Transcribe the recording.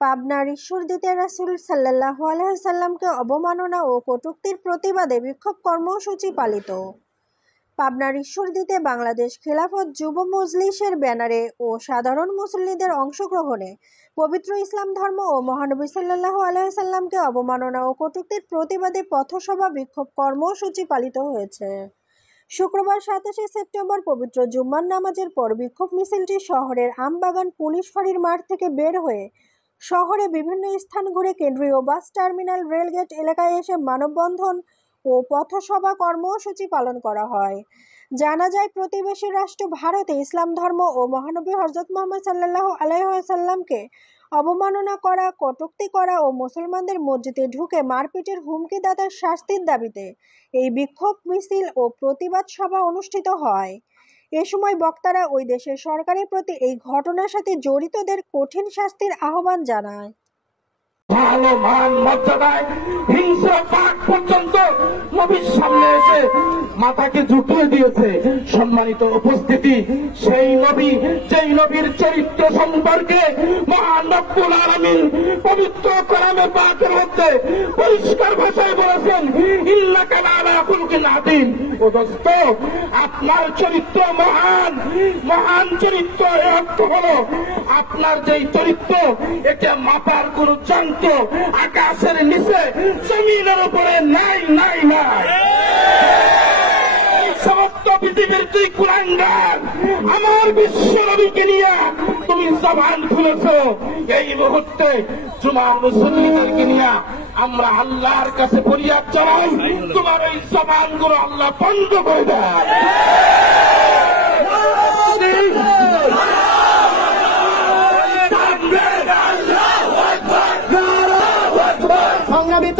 পাবনার ঈশ্বরদীতে রাসূল সাল্লাল্লাহু আলাইহি সাল্লামকে অবমাননা ও কটূক্তির প্রতিবাদে বিক্ষোভ কর্মসূচি পালিত। পাবনার ঈশ্বরদীতে বাংলাদেশ খেলাফত যুব মজলিসের ব্যানারে ও সাধারণ মুসল্লিদের অংশগ্রহণে পবিত্র ইসলাম ধর্ম ও মহানবী সাল্লাল্লাহু আলাইহি সাল্লামকে অবমাননা ও কটূক্তির প্রতিবাদে পথসভা বিক্ষোভ কর্মসূচি পালিত হয়েছে। শুক্রবার 27শে সেপ্টেম্বর পবিত্র জুম্মার নামাজের পর বিক্ষোভ মিছিলটি শহরের আমবাগান পুলিশ ফাঁড়ির মাঠ থেকে বের হয়ে শহরে বিভিন্ন স্থান ঘুরে কেন্দ্রীয় বাস টার্মিনাল, রেলগেট এলাকায় এসে মানববন্ধন ও পথসভা কর্মসূচি পালন করা হয়। জানা যায়, প্রতিবেশী রাষ্ট্র ভারতে ইসলাম ধর্ম ও মহানবী হযরত মুহাম্মদ সাল্লাল্লাহু আলাইহি ওয়াসাল্লামকে অবমাননা করা, কটূক্তি করা ও মুসলমানদের মসজিদে ঢুকে মারপিটের হুমকি দাতার শাস্তির দাবিতে এই বিক্ষোভ মিছিল ও প্রতিবাদ সভা অনুষ্ঠিত হয়। এ সময় বক্তারা ওই দেশের সরকারের প্রতি এই ঘটনার সাথে জড়িতদের কঠিন শাস্তির আহ্বান জানায়। ভালো মান মর্যাদায় হিংস্র পাক পর্যন্ত নবীর সামনে এসে মাথাকে ঝুঁকিয়ে দিয়েছে। সম্মানিত উপস্থিতি, সেই নবী, যেই নবীর চরিত্র সম্পর্কে মহান রব্বুল আলামিন পবিত্র কোরআনে পাকের মধ্যে পরিষ্কার ভাষায় বলেছেন, ইন্নাকা লাআলা খুলকিন আযীম। ও দোস্ত, আপনার চরিত্র মহান। মহান চরিত্র এর অর্থ হলো আপনার যেই চরিত্র, এটা মাপার কোন যন্ত্র আকাশের নিচে জমিনের উপরে নাই নাই নাই। এই সমস্ত পৃথিবীর তুই কুলাঙ্গার, আমার বিশ্ব নবীকে নিয়ে তুমি জবান খুলেছ। এই মুহূর্তে জুমার মুসল্লিদেরকে নিয়ে আমরা আল্লাহর কাছে ফরিয়াদ জানাই, তোমার এই জবানগুলো আল্লাহ বন্ধ করে দেয়। সংগ্রামী